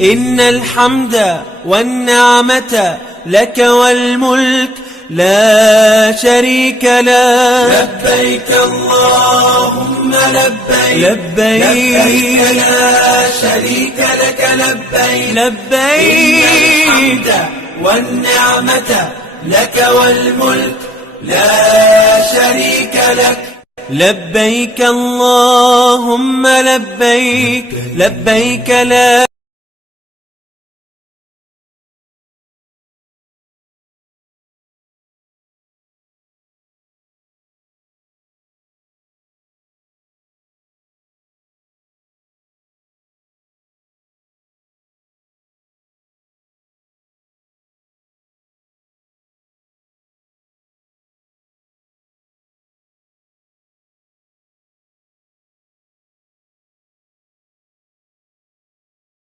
إن الحمد والنعمة لك والملك لا شريك لك. لبيك اللهم لبيك، لبيك لا شريك لك لبيك، لبيك. إن الحمد والنعمة لك والملك لا شريك لك. لبيك اللهم لبيك، لبيك لا